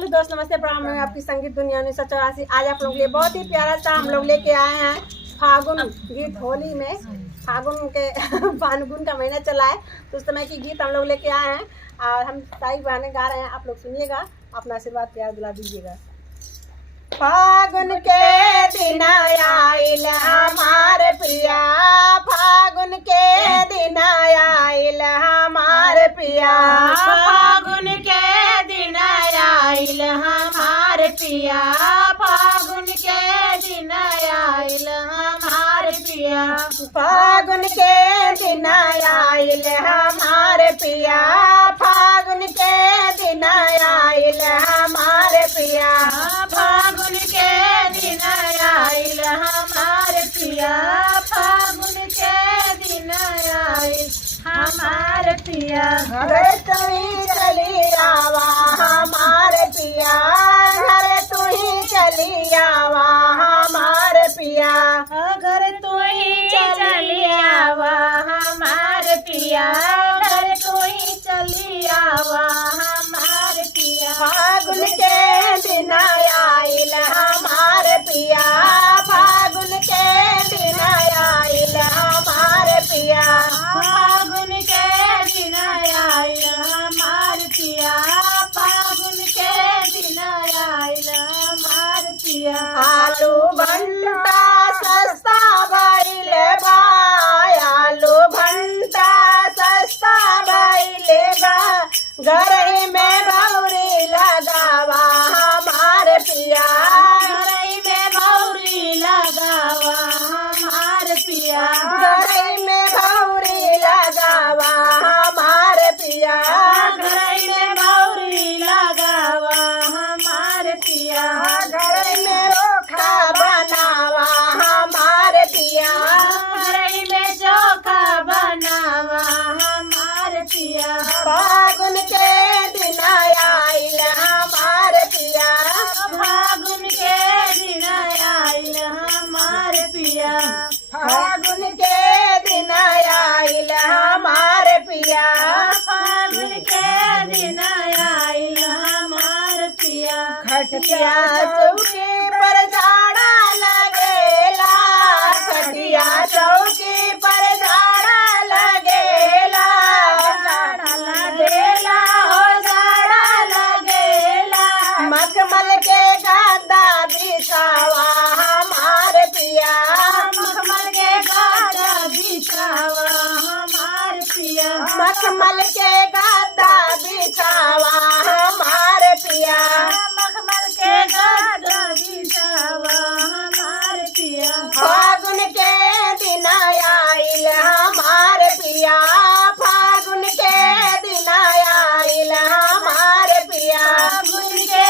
Hello दोस्त, नमस्ते, प्रणाम। मैं आपकी संगीत दुनिया 1984। आज आप लोग के लिए बहुत ही प्यारा सा हम लोग लेके आए हैं फागुन गीत। होली में फागुन के फागुन का महीना चला है तो उस समय की गीत हम लोग लेके आए हैं और हम सारी बहनें गा रहे हैं। आप लोग सुनिएगा, अपना आशीर्वाद प्यार दिला दीजिएगा। फागुन के दिन आइल हमार पिया, फागुन के दिन आइल हमार पिया, फागुन के दिन आइल हमार पिया, फागुन के दिन आइल हमार पिया, फागुन के दिन आइल हमार पिया, फागुन के दिन आइल हमार पिया, फागुन के दिन आइल हमार पिया, फागुन के दिन आइल हमार पिया। घर तू ही चली आवा हमार पिया, घर तू ही चली आवा हमार पिया, अगर तू ही चली आवा हमार पिया, अगर तू ही चली आवा हमार पिया। फागुन के दिन आइल हमार पिया, फागुन के दिन आइल हमार पिया, फागुन के दिन आइल हमार पिया, फागुन के दिन आइल हमार पिया। आलू भंटा सस्ता भइल बा, आलू भंटा सस्ता भइल बा, घर में भौरी लगावा हमार पिया, घरई में भौरी लगावा हमार पिया, घर में भौरी लगावा हमार पिया, घरई में भौरी लगावा हमार पिया, घर में रोखा बनावा हमार पिया, घरई में चोखा बनावा हमार पिया। फागुन के दिन आइल हमार पिया, फागुन के दिन आइल हमार पिया, फागुन के दिन आइल हमार पिया, फागुन के दिन आइल हमार पिया। खटिया चौकी पर झाड़ा लगेला, खटिया चौकी पर झाड़ा लगेला, झाड़ा लगेला हो झाड़ा लगेला, मखमल के गद्दा बिछावा हमार पिया, मखमल के गादा बिछावा हमार पिया, मखमल के गद्दा बिछावा हमार पिया, मखमल के गादा बिछावा हमार पिया। फागुन के दिन आइल हमार पिया, फागुन के दिन आइल हमार पिया, फागुन के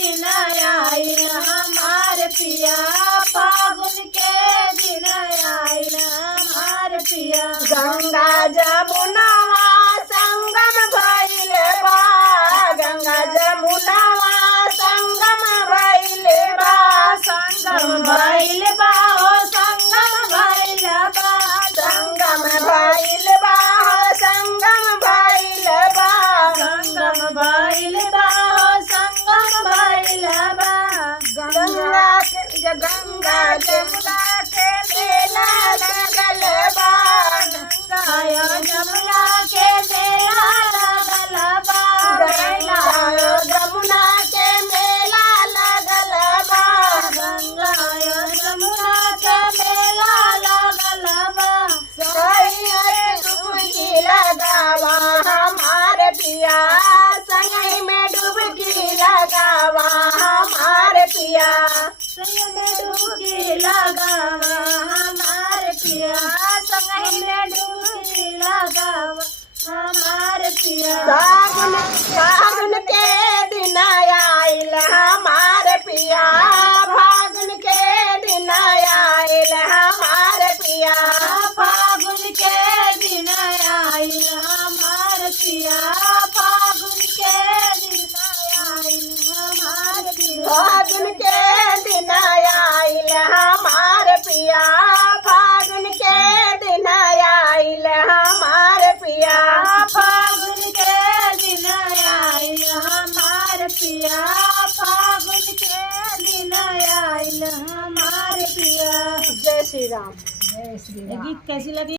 दिन आइल हमार पिया, फागुन के दिन आइल हमार पिया। गंगा जमुनावा संगम भइल बा, गंगा जमुनावा संगम भइल बा, संगम भइल बा हो संगम भइल बा, संगम भइल बा, संगम भइल बा, संगम भइल बा हो संगम भइल बा। गंगा जमुना के मेला लगल बा, गंगा यमुना के मेला लगल बा, गंगा जमुना के मेला लगल बा, गंगा यमुना के मेला लगल बा। सैया डुबकी लगावा हमार पिया, संगई में डुबकी लगावा हमार पिया, संग में डुबकी लगावा हमार पिया, संग में डुबकी लगावा हमार पिया। फागुन के दिन आइल हमार पिया, फागुन के दिन आइल हमार पिया, फागुन के दिन आइल हमार पिया, फागुन के दिन आइल हमार पिया, फागुन के दिन आइल हमार पिया, फागुन के दिन आइल हमार पिया, फागुन के दिन आइल हमार फागुन के दिन आइल हमारे पिया। जय श्री राम। जय श्री राम। गीत कैसी लगी?